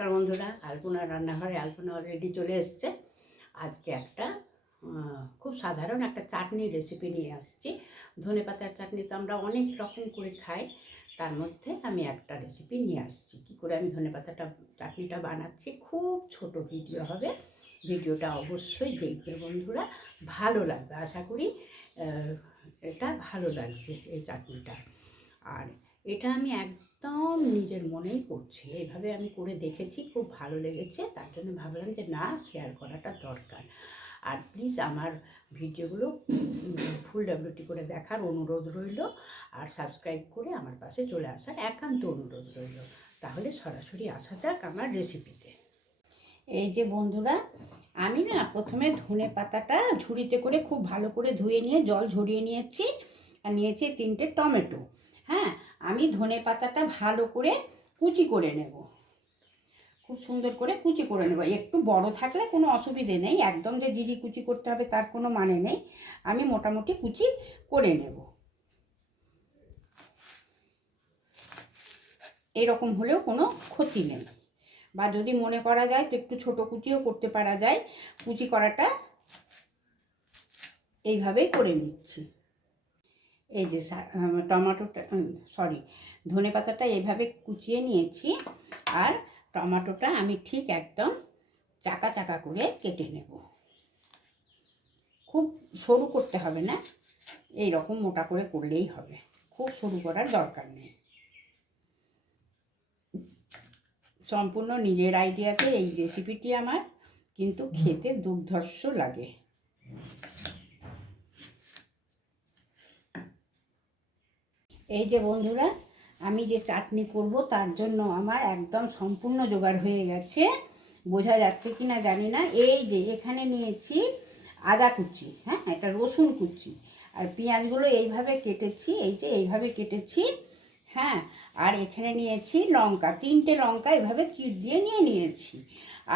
নমস্কার বন্ধুরা, আলপনা রান্নাঘরে আলপনা অলরেডি চলে এসছে। আজকে একটা খুব সাধারণ একটা চাটনির রেসিপি নিয়ে আসছি। ধনেপাতার চাটনি তো আমরা অনেক রকম করে খাই, তার মধ্যে আমি একটা রেসিপি নিয়ে আসছি। কী করে আমি ধনেপাতাটা চাটনিটা বানাচ্ছি, খুব ছোট ভিডিও হবে। ভিডিওটা অবশ্যই দেখবে বন্ধুরা, ভালো লাগবে। আশা করি এটা ভালো লাগবে এই চাটনিটা। আর এটা আমি একদম নিজের মনেই করছি, এইভাবে আমি করে দেখেছি, খুব ভালো লেগেছে, তার জন্য ভাবলাম যে না, শেয়ার করাটা দরকার। আর প্লিজ আমার ভিডিওগুলো ফুল ডাব্লিউটি করে দেখার অনুরোধ রইল, আর সাবস্ক্রাইব করে আমার পাশে চলে আসার একান্ত অনুরোধ রইল। তাহলে সরাসরি আসা যাক আমার রেসিপিতে। এই যে বন্ধুরা, আমি না প্রথমে ধনে পাতাটা ঝুড়িতে করে খুব ভালো করে ধুয়ে নিয়ে জল ঝরিয়ে নিয়েছি, আর নিয়েছি 3টে টমেটো। হ্যাঁ, আমি ধনে পাতাটা ভালো করে কুচি করে নেব, খুব সুন্দর করে কুচি করে নেব। একটু বড় থাকলে কোনো অসুবিধে নেই, একদম যে জিরি কুচি করতে হবে তার কোনো মানে নেই। আমি মোটামুটি কুচি করে নেব, এরকম হলেও কোনো ক্ষতি নেই। বা যদি মনে করা যায় তো একটু ছোট কুচিও করতে পারা যায়। কুচি করাটা এইভাবেই করে নিচ্ছি। এই যে টমেটোটা, ধনে পাতাটা এইভাবে কুচিয়ে নিয়েছি, আর টমেটোটা আমি ঠিক একদম চাকা চাকা করে কেটে নেব। খুব সরু করতে হবে না, এই রকম মোটা করে করলেই হবে, খুব সরু করার দরকার নেই। সম্পূর্ণ নিজের আইডিয়াতে এই রেসিপিটি আমার, কিন্তু খেতে দুর্ধর্ষ লাগে। এই যে বন্ধুরা, আমি যে চাটনি করব তার জন্য আমার একদম সম্পূর্ণ জোগাড় হয়ে গেছে। বোঝা যাচ্ছে কি না জানি না। এই যে এখানে নিয়েছি আদা কুচি, হ্যাঁ, এটা রসুন কুচি, আর পেঁয়াজগুলো এইভাবে কেটেছি, এই যে এইভাবে কেটেছি। হ্যাঁ, আর এখানে নিয়েছি লঙ্কা, 3টে লঙ্কা এইভাবে চিড় দিয়ে নিয়েছি।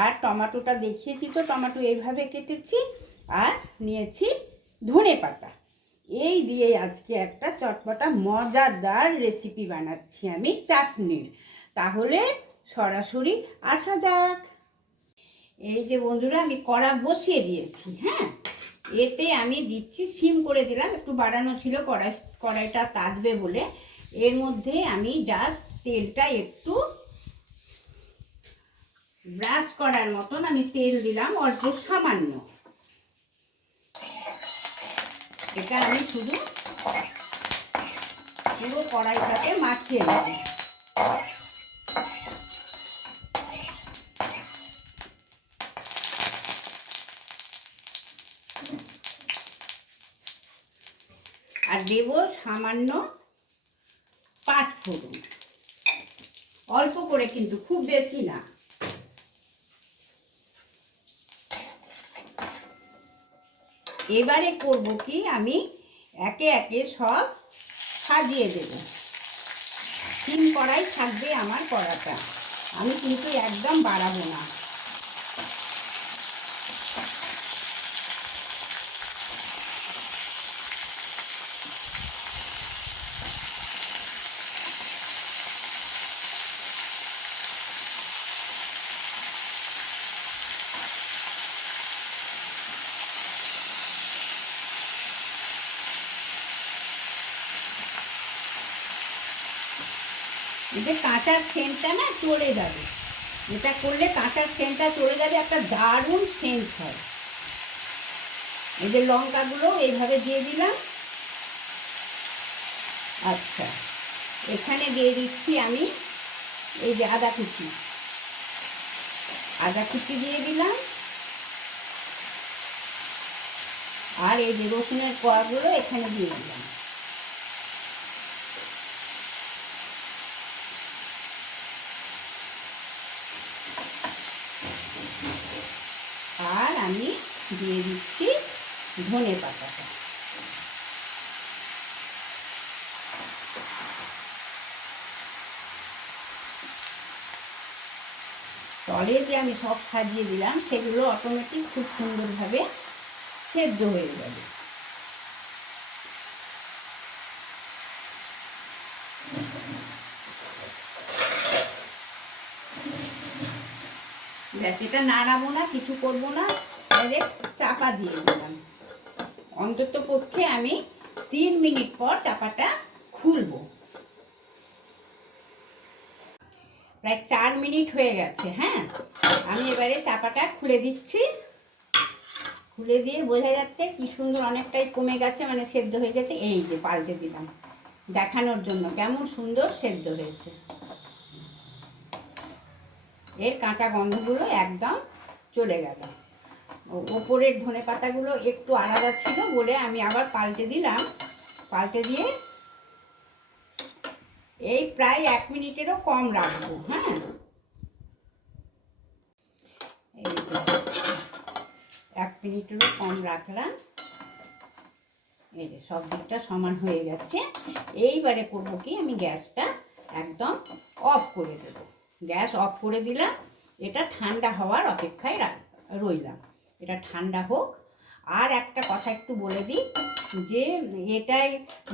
আর টমেটোটা দেখিয়েছি তো, টমেটো এইভাবে কেটেছি। আর নিয়েছি ধনে পাতা। এই দিয়ে আজকে একটা চটপটা মজাদার রেসিপি বানাচ্ছি আমি চাটনির। তাহলে সরাসরি আসা যাক। এই যে বন্ধুরা, আমি কড়া বসিয়ে দিয়েছি। হ্যাঁ, এতে আমি দিচ্ছি, সিম করে দিলাম, একটু বাড়ানো ছিল কড়াইটা তাতবে বলে। এর মধ্যে আমি জাস্ট তেলটা একটু ব্রাশ করার মতন আমি তেল দিলাম, অল্প সামান্য। এটা আমি শুধু পুরো কড়াইটাকে মাখিয়ে নেব। আর দেব সামান্য 5 ফোড়ন, অল্প করে, কিন্তু খুব বেশি না। এবারে করব কি, আমি একে একে সব সাজিয়ে দেব। সিম কড়াই থাকবে আমার কড়াটা, আমি কিন্তু একদম বাড়াবো না। এতে কাঁচার সেন্টটা না চলে যাবে, এটা করলে কাঁচার সেন্টটা চলে যাবে, একটা দারুণ সেন্ট হয়। এই যে লঙ্কাগুলো এইভাবে দিয়ে দিলাম। আচ্ছা, এখানে দিয়ে দিচ্ছি আমি এই যে আদা কুচি দিয়ে দিলাম, আর এই যে রসুনের কোয়াগুলো এখানে দিয়ে দিলাম। আর আমি দিয়ে দিচ্ছি ধনে পাতাটা। তলে যে আমি সব সাজিয়ে দিলাম সেগুলো অটোমেটিক খুব সুন্দরভাবে সেদ্ধ হয়ে যাবে। ব্যাস, এটা নাড়াবো না, কিছু করবো না, ডাইরেক্ট চাপা দিয়ে দিলাম। অন্তত পক্ষে আমি 3 মিনিট পর চাপাটা খুলবো। প্রায় 4 মিনিট হয়ে গেছে। হ্যাঁ, আমি এবারে চাপাটা খুলে দিচ্ছি। খুলে দিয়ে বোঝা যাচ্ছে কি সুন্দর অনেকটাই কমে গেছে, মানে সেদ্ধ হয়ে গেছে। এই যে পাল্টে দিলাম দেখানোর জন্য কেমন সুন্দর সেদ্ধ হয়েছে। এর কাঁচা গন্ধগুলো একদম চলে গেল। ওপরের ধনেপাতাগুলো একটু আলাদা ছিল বলে আমি আবার পাল্টে দিলাম। পাল্টে দিয়ে এই প্রায় 1 মিনিটেরও কম রাখবো। হ্যাঁ, এই 1 মিনিটেরও কম রাখলাম। এই যে সব দিকটা সমান হয়ে গেছে। এইবারে করবো কি, আমি গ্যাসটা একদম অফ করে দেব। গ্যাস অফ করে দিলাম। এটা ঠান্ডা হওয়ার অপেক্ষায় রইলাম। এটা ঠান্ডা হোক। আর একটা কথা একটু বলে দিই, যে এটাই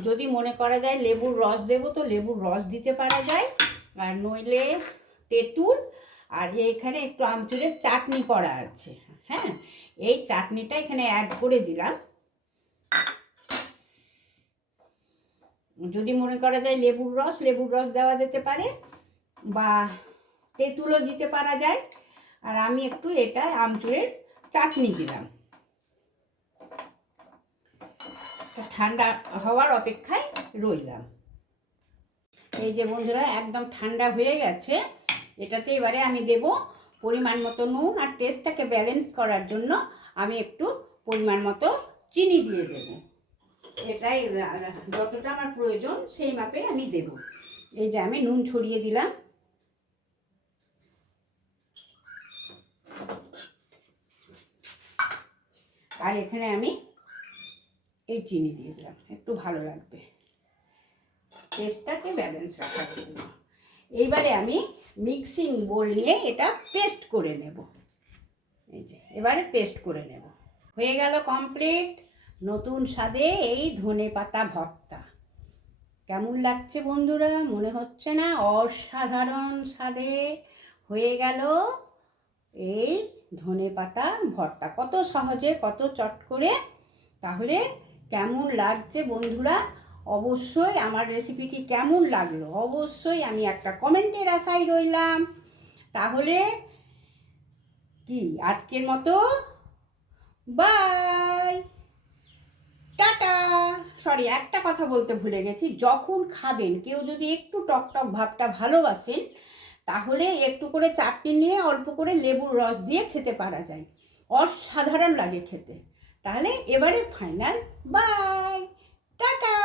যদি মনে করা যায় লেবুর রস দেবো তো লেবুর রস দিতে পারা যায়, আর নইলে তেঁতুল। আর এখানে একটু আমচুরের চাটনি করা আছে। হ্যাঁ, এই চাটনিটা এখানে অ্যাড করে দিলাম। যদি মনে করা যায় লেবুর রস দেওয়া যেতে পারে, বা তেঁতুলও দিতে পারা যায়। আর আমি একটু এটা আমচুরের চাটনি দিলাম। ঠান্ডা হওয়ার অপেক্ষায় রইলাম। এই যে বন্ধুরা, একদম ঠান্ডা হয়ে গেছে। এটাতে এবারে আমি দেব পরিমাণ মতো নুন, আর টেস্টটাকে ব্যালেন্স করার জন্য আমি একটু পরিমাণ মতো চিনি দিয়ে দেব। এটাই যতটা আমার প্রয়োজন সেই মাপে আমি দেব। এই যে আমি নুন ছড়িয়ে দিলাম। আর এখানে আমি এই চিনি দিয়ে দিলাম, একটু ভালো লাগবে টেস্টটাকে ব্যালেন্স রাখার জন্য। এইবারে আমি মিক্সিং বোল নিয়ে এটা পেস্ট করে নেব। এই যে এবারে পেস্ট করে নেব। হয়ে গেল কমপ্লিট নতুন স্বাদে এই ধনেপাতা ভর্তা। কেমন লাগছে বন্ধুরা? মনে হচ্ছে না অসাধারণ স্বাদে হয়ে গেল এই ধনেপাতার ভর্তা? কত সহজে, কত চট করে। তাহলে কেমন লাগছে বন্ধুরা? অবশ্যই আমার রেসিপিটি কেমন লাগলো অবশ্যই আমি একটা কমেন্টের আশায় রইলাম। তাহলে কি আজকের মতো বাই, টাটা। সরি, একটা কথা বলতে ভুলে গেছি, যখন খাবেন কেউ যদি একটু টক টক ভাবটা ভালোবাসেন, তাহলে একটু করে চাটনি নিয়ে অল্প করে লেবুর রস দিয়ে খেতে পারা যায়। অসাধারণ লাগে খেতে। তাহলে এবারে ফাইনাল বাই, টাটা।